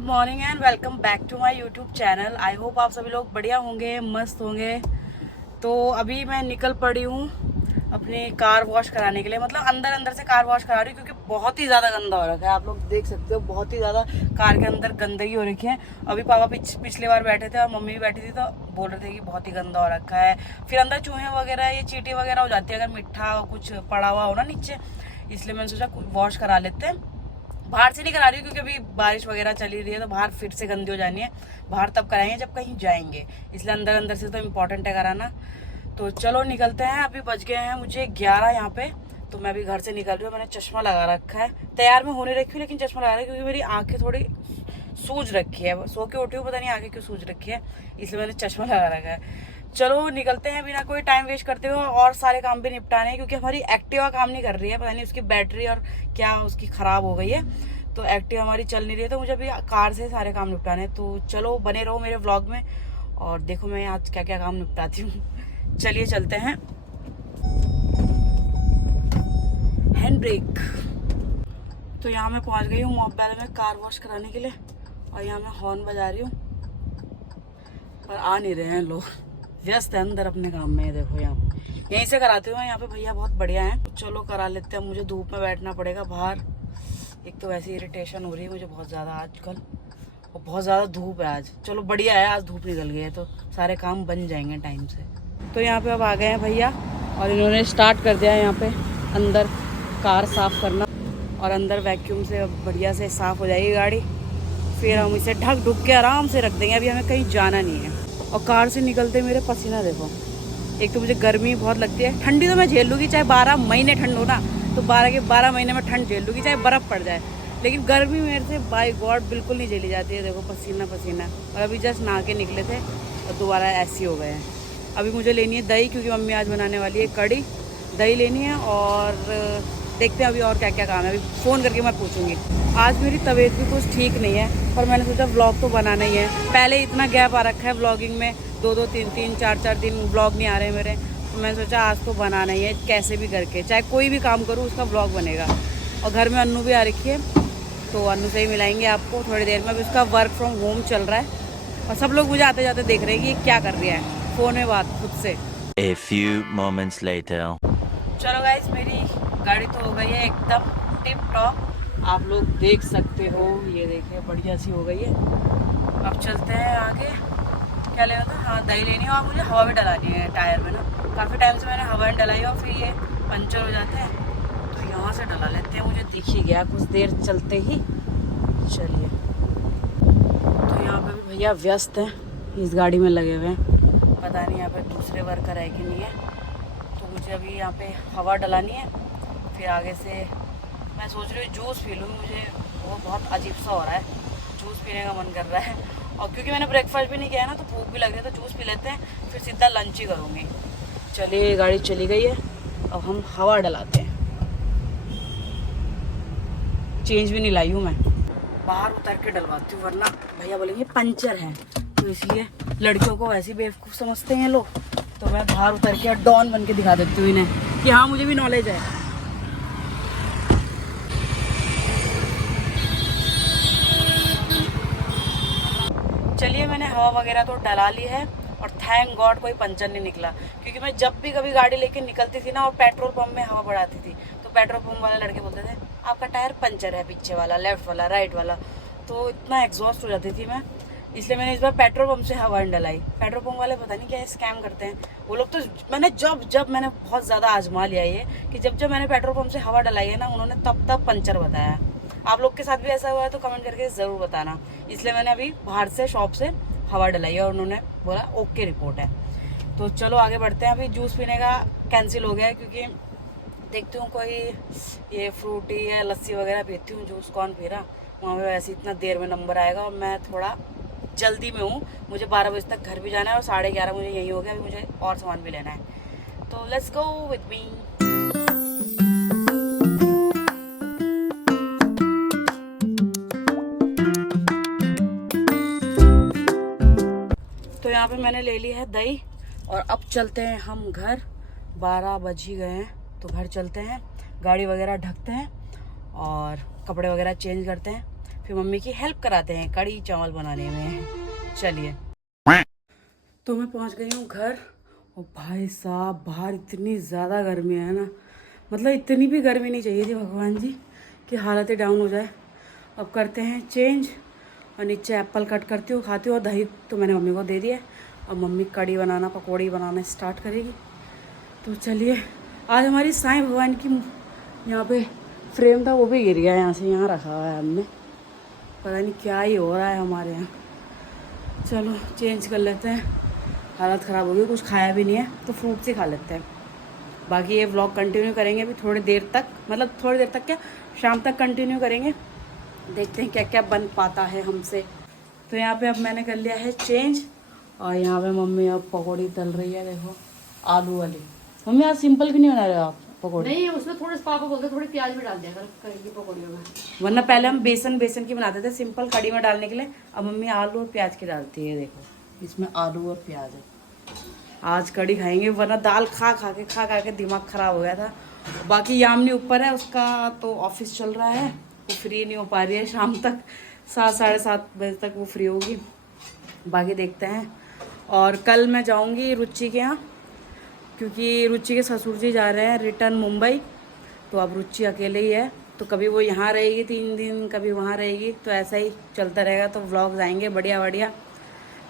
Good morning and welcome back to my YouTube channel. I hope आप सभी लोग बढ़िया होंगे, मस्त होंगे। तो अभी मैं निकल पड़ी हूँ अपनी कार वॉश कराने के लिए। मतलब अंदर अंदर से कार वॉश करा रही हूँ क्योंकि बहुत ही ज़्यादा गंदा हो रखा है। आप लोग देख सकते हो बहुत ही ज़्यादा कार के अंदर गंदगी हो रखी है। अभी पापा पिछले बार बैठे थे और मम्मी भी बैठी थी तो बोल रहे थे कि बहुत ही गंदा हो रखा है। फिर अंदर चूहे वगैरह, ये चींटी वगैरह हो जाती है अगर मिट्ठा कुछ पड़ा हुआ हो ना नीचे, इसलिए मैंने सोचा वॉश करा लेते हैं। बाहर से नहीं करा रही हूँ क्योंकि अभी बारिश वगैरह चली रही है तो बाहर फिर से गंदी हो जानी है। बाहर तब कराएंगे जब कहीं जाएंगे, इसलिए अंदर अंदर से तो इम्पोर्टेंट है कराना। तो चलो निकलते हैं। अभी बज गए हैं मुझे 11 यहाँ पे। तो मैं अभी घर से निकल रही हूँ। मैंने चश्मा लगा रखा है, तैयार में होने रखी हूँ लेकिन चश्मा लगा रही हूँ क्योंकि मेरी आंखें थोड़ी सूज रखी है। सो के उठी हूँ, पता नहीं आंखें क्यों सूज रखी है, इसलिए मैंने चश्मा लगा रखा है। चलो निकलते हैं बिना कोई टाइम वेस्ट करते हुए। और सारे काम भी निपटाने हैं क्योंकि हमारी एक्टिवा काम नहीं कर रही है। पता नहीं उसकी बैटरी और क्या उसकी खराब हो गई है, तो एक्टिवा हमारी चल नहीं रही है। तो मुझे अभी कार से सारे काम निपटाने हैं। तो चलो बने रहो मेरे व्लॉग में और देखो मैं आज क्या क्या काम निपटाती हूँ। चलिए चलते हैं। Hand brake. तो यहाँ मैं पहुँच गई हूँ मोबाइल में कार वॉश कराने के लिए और यहाँ मैं हॉर्न बजा रही हूँ पर आ नहीं रहे हैं लोग, व्यस्त है अंदर अपने काम में। देखो यहाँ यहीं से कराते हुए, यहाँ पे भैया बहुत बढ़िया हैं। तो चलो करा लेते हैं। मुझे धूप में बैठना पड़ेगा बाहर, एक तो वैसे इरिटेशन हो रही है मुझे बहुत ज़्यादा आजकल और बहुत ज़्यादा धूप है आज। चलो बढ़िया है आज धूप निकल गई है तो सारे काम बन जाएंगे टाइम से। तो यहाँ पे अब आ गए हैं भैया और इन्होंने स्टार्ट कर दिया है यहाँ पे अंदर कार साफ़ करना और अंदर वैक्यूम से अब बढ़िया से साफ़ हो जाएगी गाड़ी। फिर हम इसे ढक ढुक के आराम से रख देंगे। अभी हमें कहीं जाना नहीं है। और कार से निकलते मेरे पसीना देखो। एक तो मुझे गर्मी बहुत लगती है, ठंडी तो मैं झेल लूँगी चाहे 12 महीने ठंड हो ना, तो 12 के 12 महीने में ठंड झेल लूँगी चाहे बर्फ़ पड़ जाए। लेकिन गर्मी मेरे से बाय गॉड बिल्कुल नहीं झेली जाती है। देखो पसीना पसीना। और अभी जस्ट नहा के निकले थे और दोबारा ऐसे हो गए हैं। अभी मुझे लेनी है दही क्योंकि मम्मी आज बनाने वाली है कड़ी। दही लेनी है और देखते हैं अभी और क्या क्या काम है। अभी फ़ोन करके मैं पूछूंगी। आज मेरी तबीयत भी कुछ ठीक नहीं है पर मैंने सोचा व्लॉग तो बनाना ही है। पहले इतना गैप आ रखा है व्लॉगिंग में, 2-2 3-3 4-4 दिन व्लॉग नहीं आ रहे मेरे। तो मैंने सोचा आज तो बनाना ही है कैसे भी करके, चाहे कोई भी काम करूँ उसका व्लॉग बनेगा। और घर में अन्नू भी आ रखी है तो अन्नू से ही मिलाएंगे आपको थोड़ी देर में। अभी उसका वर्क फ्रॉम होम चल रहा है और सब लोग मुझे आते जाते देख रहे हैं कि ये क्या कर रही है फ़ोन में बात खुद से। A few moments later. चलो गाइस मेरी गाड़ी तो हो गई है एकदम टिप टॉप, आप लोग देख सकते हो। ये देखिए बढ़िया सी हो गई है। अब चलते हैं आगे। क्या लेना था? हाँ दही लेनी है और मुझे हवा भी डलानी है टायर में ना। काफ़ी टाइम से मैंने हवा नहीं डलाई और फिर ये पंचर हो जाते हैं तो यहाँ से डला लेते हैं। मुझे दिख ही गया कुछ देर चलते ही। चलिए तो यहाँ पे भी भैया व्यस्त हैं, इस गाड़ी में लगे हुए हैं। पता नहीं यहाँ पे दूसरे वर्कर है कि नहीं है। तो मुझे अभी यहाँ पे हवा डलानी है। फिर आगे से मैं सोच रही हूँ जूस पी लूँ। मुझे वो बहुत अजीब सा हो रहा है, जूस पीने का मन कर रहा है। और क्योंकि मैंने ब्रेकफास्ट भी नहीं किया है ना तो भूख भी लग रही है, तो जूस पी लेते हैं फिर सीधा लंच ही करूँगी। चलिए गाड़ी चली गई है, अब हम हवा डलाते हैं। चेंज भी नहीं लाई हूँ मैं, बाहर उतर के डलवाती हूँ वरना भैया बोलेंगे पंचर है। तो इसलिए लड़कियों को वैसे ही बेवकूफ़ समझते हैं लोग, तो मैं बाहर उतर के डॉन बन के दिखा देती हूँ इन्हें कि हाँ मुझे भी नॉलेज है। चलिए मैंने हवा वगैरह तो डला ली है और थैंक गॉड कोई पंचर नहीं निकला। क्योंकि मैं जब भी कभी गाड़ी लेके निकलती थी ना और पेट्रोल पंप में हवा बढ़ाती थी तो पेट्रोल पंप वाले लड़के बोलते थे आपका टायर पंचर है, पीछे वाला, लेफ्ट वाला, राइट वाला। तो इतना एग्जॉस्ट हो जाती थी मैं, इसलिए मैंने इस बार पेट्रोल पंप से हवा नहीं डलाई। पेट्रोल पंप वाले पता नहीं क्या स्कैम करते हैं वो लोग। तो मैंने जब मैंने बहुत ज़्यादा आजमा लिया ये कि जब मैंने पेट्रोल पंप से हवा डलाई है ना उन्होंने तब पंचर बताया। आप लोग के साथ भी ऐसा हुआ है तो कमेंट करके ज़रूर बताना। इसलिए मैंने अभी बाहर से शॉप से हवा डलाई है और उन्होंने बोला ओके रिपोर्ट है। तो चलो आगे बढ़ते हैं। अभी जूस पीने का कैंसिल हो गया है क्योंकि देखती हूँ कोई ये फ्रूटी या लस्सी वगैरह पीती हूँ। जूस कौन पी रहा, वहाँ पे वैसे इतना देर में नंबर आएगा और मैं थोड़ा जल्दी में हूँ। मुझे 12 बजे तक घर भी जाना है और 11:30 मुझे यही हो गया। अभी मुझे और सामान भी लेना है, तो लेट्स गो विद मी। तो यहाँ पे मैंने ले ली है दही और अब चलते हैं हम घर। 12 बज ही गए हैं तो घर चलते हैं, गाड़ी वगैरह ढकते हैं और कपड़े वगैरह चेंज करते हैं। फिर मम्मी की हेल्प कराते हैं कड़ी चावल बनाने में। चलिए, तो मैं पहुंच गई हूँ घर। और भाई साहब बाहर इतनी ज़्यादा गर्मी है ना, मतलब इतनी भी गर्मी नहीं चाहिए थी भगवान जी कि हालत डाउन हो जाए। अब करते हैं चेंज और नीचे एप्पल कट करती हूँ, खाती हूँ। और दही तो मैंने मम्मी को दे दिया। अब मम्मी कड़ी बनाना, पकौड़ी बनाना स्टार्ट करेगी। तो चलिए, आज हमारी साईं भगवान की यहाँ पे फ्रेम था वो भी गिर गया यहाँ से, यहाँ रखा हुआ है हमने। पता नहीं क्या ही हो रहा है हमारे यहाँ। चलो चेंज कर लेते हैं, हालत ख़राब हो गई, कुछ खाया भी नहीं है तो फ्रूट से खा लेते हैं। बाकी ये व्लॉग कंटिन्यू करेंगे अभी थोड़ी देर तक, मतलब थोड़ी देर तक क्या, शाम तक कंटिन्यू करेंगे। देखते हैं क्या क्या बन पाता है हमसे। तो यहाँ पे अब मैंने कर लिया है चेंज और यहाँ पे मम्मी अब पकौड़ी तल रही है, देखो आलू वाली। मम्मी आज सिंपल भी नहीं बना रहे हो आप पकौड़ी? नहीं, उसमें थोड़े पापा बोलते थोड़ी प्याज भी डाल दिया कर कड़ी की पकौड़ियों में। वरना पहले हम बेसन की बनाते थे सिंपल कड़ी में डालने के लिए। अब मम्मी आलू और प्याज की डालती है, देखो इसमें आलू और प्याज है। आज कड़ी खाएंगे, वरना दाल खा खा के दिमाग ख़राब हो गया था। बाकी यामिनी ऊपर है, उसका तो ऑफिस चल रहा है, वो फ्री नहीं हो पा रही है। शाम तक 7 साढ़े 7 बजे तक वो फ्री होगी। बाकी देखते हैं। और कल मैं जाऊंगी रुचि के यहाँ, क्योंकि रुचि के ससुर जी जा रहे हैं रिटर्न मुंबई। तो अब रुचि अकेले ही है, तो कभी वो यहाँ रहेगी 3 दिन, कभी वहाँ रहेगी, तो ऐसा ही चलता रहेगा। तो व्लॉग्स आएंगे बढ़िया बढ़िया।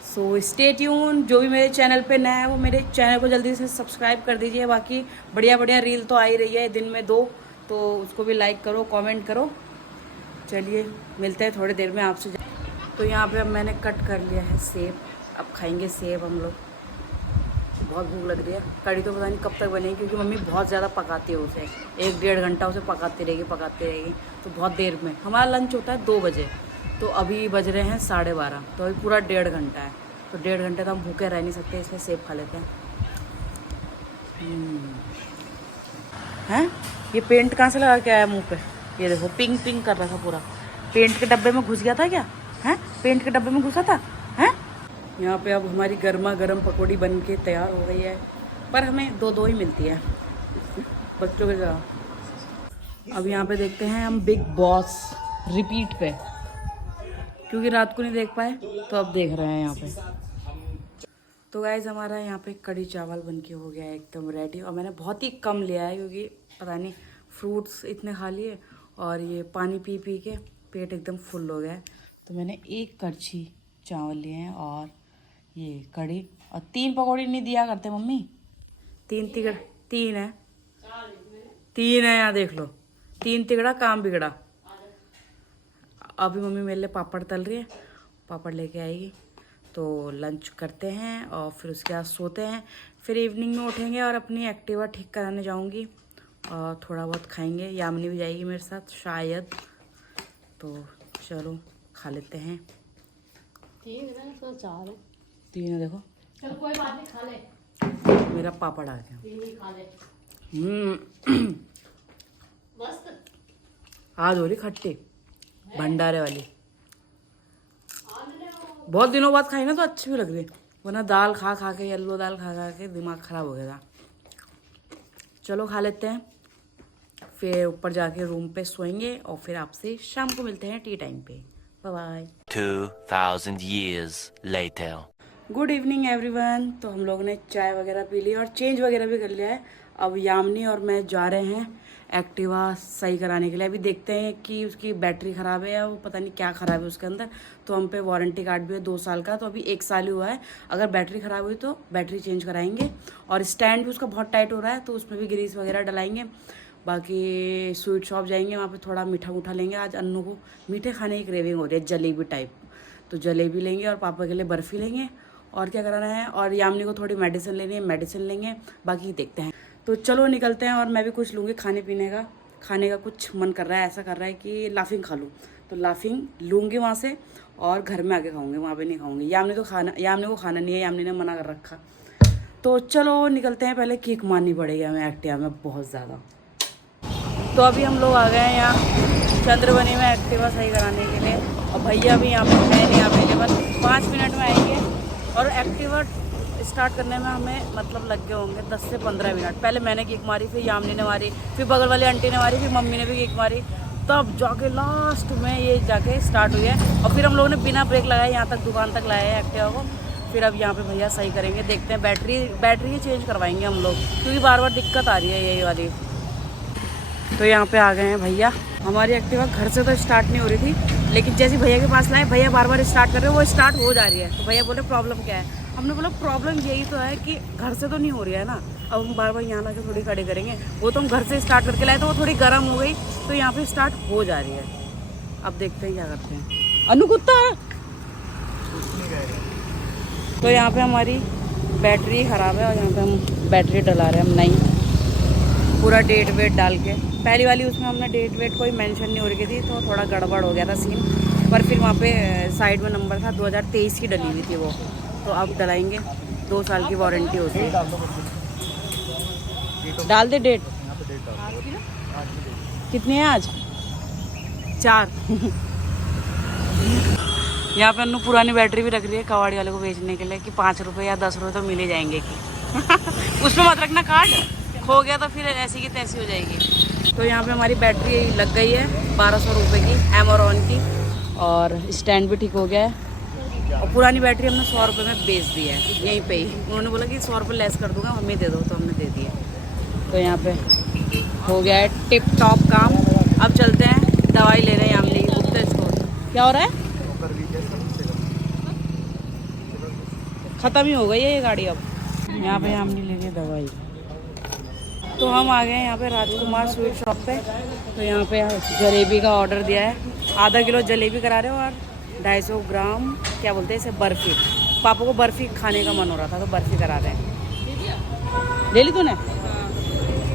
So stay tune. जो भी मेरे चैनल पे नया है वो मेरे चैनल को जल्दी से सब्सक्राइब कर दीजिए। बाकी बढ़िया बढ़िया रील तो आ ही रही है दिन में 2, तो उसको भी लाइक करो, कमेंट करो। चलिए मिलते हैं थोड़ी देर में आपसे। तो यहाँ पे अब मैंने कट कर लिया है सेब, अब खाएंगे सेब हम लोग। बहुत भूख लग रही है। कड़ी तो पता नहीं कब तक बनेगी, क्योंकि मम्मी बहुत ज़्यादा पकाती है उसे, 1-1.5 घंटा उसे पकाती रहेगी। तो बहुत देर में हमारा लंच होता है 2 बजे, तो अभी बज रहे हैं 12:30, तो अभी पूरा 1.5 घंटा है। तो 1.5 घंटे तो हम भूखे रह नहीं सकते, इसलिए सेब खा लेते हैं। हैं ये पेंट कहाँ से लगा के आया मुंह पे? ये देखो पिंक पिंक कर रहा था पूरा। पेंट के डब्बे में घुस गया था क्या? हैं पेंट के डब्बे में घुसा था? हैं यहाँ पे अब हमारी गर्मा गर्म पकौड़ी बन के तैयार हो गई है, पर हमें 2-2 ही मिलती है बच्चों के साथ। अब यहाँ पे देखते हैं हम बिग बॉस रिपीट पे, क्योंकि रात को नहीं देख पाए तो अब देख रहे हैं यहाँ पे। तो गाइज हमारा यहाँ पे कड़ी चावल बन के हो गया है एकदम रेडी। और मैंने बहुत ही कम लिया है, क्योंकि पता नहीं फ्रूट्स इतने खा लिए और ये पानी पी पी के पेट एकदम फुल हो गया है। तो मैंने 1 कड़छी चावल लिए हैं और ये कड़ी। और 3 पकौड़ी नहीं दिया करते मम्मी, 3 है, 3 है, यहाँ देख लो, 3 तिगड़ा काम बिगड़ा। अभी मम्मी मेरे लिए पापड़ तल रही है, पापड़ लेके आएगी तो लंच करते हैं और फिर उसके बाद सोते हैं। फिर इवनिंग में उठेंगे और अपनी एक्टिवा ठीक कराने जाऊंगी और थोड़ा बहुत खाएंगे। यामिनी भी जाएगी मेरे साथ शायद, तो चलो खा लेते हैं। 3 है देखो। चल कोई बात नहीं, खा ले। मेरा पापड़ आ गया। 3 ही खा ले। मस्त। आज हो रही खट्टी भंडारे वाली, बहुत दिनों बाद खाई ना तो अच्छी भी लग रही, वरना दाल खा खा के, येलो दाल खा खा के दिमाग खराब हो गया था। चलो खा लेते हैं, फिर ऊपर जाके रूम पे सोएंगे और फिर आपसे शाम को मिलते हैं टी टाइम पे। Bye bye. 2000 years later. Good evening everyone. तो हम लोगों ने चाय वगैरह पी ली और चेंज वगैरह भी कर लिया है। अब यामिनी और मैं जा रहे हैं एक्टिवा सही कराने के लिए। अभी देखते हैं कि उसकी बैटरी ख़राब है या वो पता नहीं क्या ख़राब है उसके अंदर। तो हम पे वारंटी कार्ड भी है 2 साल का, तो अभी 1 साल ही हुआ है। अगर बैटरी ख़राब हुई तो बैटरी चेंज कराएंगे। और स्टैंड भी उसका बहुत टाइट हो रहा है, तो उसमें भी ग्रीस वगैरह डलाएंगे। बाकी स्वीट शॉप जाएंगे, वहाँ पे थोड़ा मीठा मूठा लेंगे। आज अन्नू को मीठे खाने की क्रेविंग हो रही है, जलेबी टाइप, तो जलेबी लेंगे और पापा के लिए बर्फ़ी लेंगे। और क्या कराना है, और यामिनी को थोड़ी मेडिसिन लेनी है, मेडिसिन लेंगे। बाकी देखते हैं। तो चलो निकलते हैं। और मैं भी कुछ लूँगी खाने पीने का, खाने का कुछ मन कर रहा है, ऐसा कर रहा है कि लाफिंग खा लूँ। तो लाफिंग लूँगी वहाँ से और घर में आके खाऊंगी, वहाँ पे नहीं खाऊंगी। यामिनी को खाना नहीं है, यामिनी ने मना कर रखा। तो चलो निकलते हैं। पहले किक मारनी पड़ेगी हमें एक्टिवा में बहुत ज़्यादा। तो अभी हम लोग आ गए हैं यहाँ चंद्रबनी में एक्टिवा सही कराने के लिए, और भैया भी यहाँ पे है नहीं अवेलेबल। 5 मिनट में आएंगे। और एक्टिवा स्टार्ट करने में हमें मतलब लग गए होंगे 10 से 15 मिनट। पहले मैंने किक मारी, फिर यामिनी ने मारी, फिर बगल वाली आंटी ने मारी, फिर मम्मी ने भी किक मारी। तब जाके लास्ट में ये जाके स्टार्ट हुई है। और फिर हम लोगों ने बिना ब्रेक लगाए यहाँ तक दुकान तक लाया है एक्टिवा को। फिर अब यहाँ पे भैया सही करेंगे, देखते हैं बैटरी चेंज करवाएंगे हम लोग, क्योंकि बार बार दिक्कत आ रही है यही वाली। तो यहाँ पे आ गए हैं भैया। हमारी एक्टिवा घर से तो स्टार्ट नहीं हो रही थी, लेकिन जैसे भैया के पास लाए, भैया बार बार स्टार्ट कर रहे हैं, वो स्टार्ट हो जा रही है। तो भैया बोले प्रॉब्लम क्या है? हमने बोला प्रॉब्लम यही तो है कि घर से तो नहीं हो रही है ना, अब हम बार बार यहाँ ला के थोड़ी खड़े करेंगे। वो तो हम घर से स्टार्ट करके लाए तो वो थोड़ी गर्म हो गई, तो यहाँ पे स्टार्ट हो जा रही है। अब देखते हैं क्या करते हैं। अनु कुत्ता तो यहाँ पे हमारी बैटरी ख़राब है और यहाँ पे हम बैटरी डला रहे हैं हम नई, पूरा डेट वेट डाल के। पहली वाली उसमें हमने डेट वेट कोई मेंशन नहीं हो रही थी, तो थोड़ा गड़बड़ हो गया था सीन। पर फिर वहाँ पे साइड में नंबर था 2023 की डली हुई थी वो, तो अब डलाएंगे। 2 साल की वारंटी होती है। डाल दे डेट। कितनी है आज? 4। यहाँ पे अन्नू पुरानी बैटरी भी रख रही है कबाड़ी वाले को बेचने के लिए कि 5 रुपये या 10 रुपये तो मिल ही जाएंगे कि उसमें मत रखना कार्ड, खो गया तो फिर ऐसी की तैसी हो जाएगी। तो यहाँ पे हमारी बैटरी लग गई है 1200 रुपये की एमरॉन की, और स्टैंड भी ठीक हो गया है। और पुरानी बैटरी हमने 100 रुपये में बेच दी है यहीं पे ही। उन्होंने बोला कि 100 रुपये लेस कर दूंगा, हमें दे दो, तो हमने दे दिया। तो यहाँ पे हो गया है टिप टॉप काम। अब चलते हैं दवाई ले रहे हैं यामनी की गुप्ता स्टोर। क्या हो रहा है? ख़त्म ही हो गई है ये गाड़ी अब। यहाँ पे यामनी ले रही है दवाई। तो हम आ गए हैं यहाँ पे राजकुमार स्वीट शॉप पे। तो यहाँ पे जलेबी का ऑर्डर दिया है, आधा किलो जलेबी करा रहे हो और 250 ग्राम क्या बोलते हैं इसे, बर्फ़ी। पापा को बर्फ़ी खाने का मन हो रहा था तो बर्फ़ी करा रहे हैं। ले ली तूने?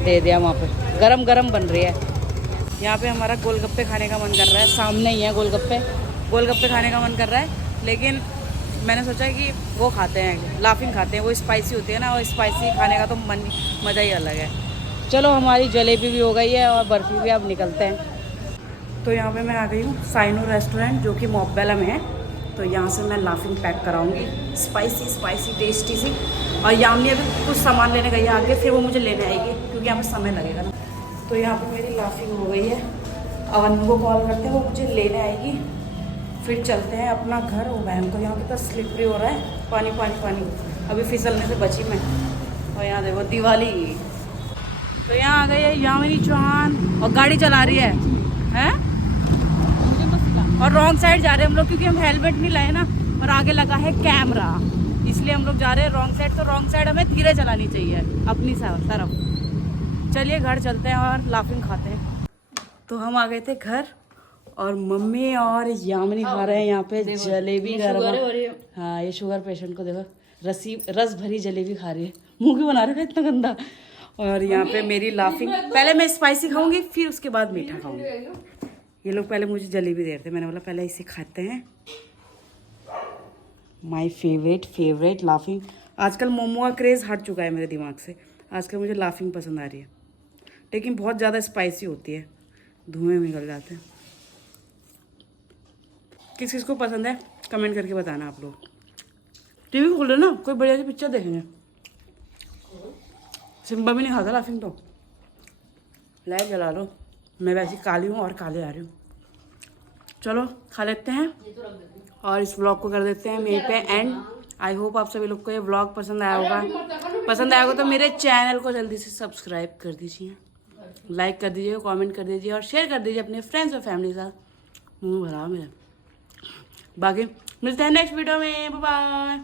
दे दिया। वहाँ पे गरम गरम बन रही है। यहाँ पे हमारा गोलगप्पे खाने का मन कर रहा है, सामने ही है गोलगप्पे खाने का मन कर रहा है। लेकिन मैंने सोचा कि वो खाते हैं, लाफिंग खाते हैं, वो स्पाइसी होती है ना, और स्पाइसी खाने का तो मज़ा ही अलग है। चलो हमारी जलेबी भी हो गई है और बर्फ़ी भी, अब निकलते हैं। तो यहाँ पे मैं आ गई हूँ साइनो रेस्टोरेंट, जो कि मोकबेला में है। तो यहाँ से मैं लाफिंग पैक कराऊंगी, स्पाइसी टेस्टी सी। और यामनी अभी कुछ सामान लेने गई है आगे, फिर वो मुझे लेने आएगी क्योंकि यहाँ पर समय लगेगा ना। तो यहाँ पर मेरी लाफिंग हो गई है। अब अनु को कॉल करते हैं, वो मुझे लेने आएगी, फिर चलते हैं अपना घर। वो बहन को यहाँ पे तो स्लिपरी हो रहा है, पानी अभी फिसलने से बची मैं। और यहाँ देखो दिवाली। तो यहाँ आ गई है यामिनी चौहान और गाड़ी चला रही है हैं? और रॉन्ग साइड जा रहे हैं हम लोग, क्योंकि हम हेलमेट नहीं लाए ना, और आगे लगा है कैमरा, इसलिए हम लोग जा रहे हैं रॉन्ग साइड। तो रॉन्ग साइड हमें धीरे चलानी चाहिए अपनी तरफ। चलिए घर चलते हैं और लाफिंग खाते हैं। तो हम आ गए थे घर और मम्मी और यामिनी खा रहे हैं यहाँ पे जलेबी गरम। हाँ, ये शुगर पेशेंट को देखो, रस भरी जलेबी खा रही है। मुंह क्यों बना रहे हैं इतना गंदा? और यहाँ पे मेरी लाफिंग, पहले मैं स्पाइसी खाऊंगी फिर उसके बाद मीठा खाऊंगी। ये लोग पहले मुझे जलेबी दे रहे थे, मैंने बोला पहले इसे खाते हैं। My favourite laughing. आजकल मोमो का क्रेज़ हट चुका है मेरे दिमाग से, आजकल मुझे लाफिंग पसंद आ रही है, लेकिन बहुत ज़्यादा स्पाइसी होती है, धुएं निकल जाते हैं। किस किस को पसंद है कमेंट करके बताना आप लोग। टीवी खोल रहे ना, कोई बढ़िया सी पिक्चर देखेंगे। सिम्बा भी नहीं खाता लाफिंग, तो लाइट जला लो। मैं वैसे काली हूँ और काले आ रही हूँ। चलो खा लेते हैं और इस व्लॉग को कर देते हैं मेरे पे एंड। आई होप आप सभी लोग को ये व्लॉग पसंद आया होगा। तो मेरे चैनल को जल्दी से सब्सक्राइब कर दीजिए, लाइक कर दीजिए, कमेंट कर दीजिए और शेयर कर दीजिए अपने फ्रेंड्स और फैमिली के साथ। मुँह भरा मेरा। बाकी मिलते हैं नेक्स्ट वीडियो में। Bye bye.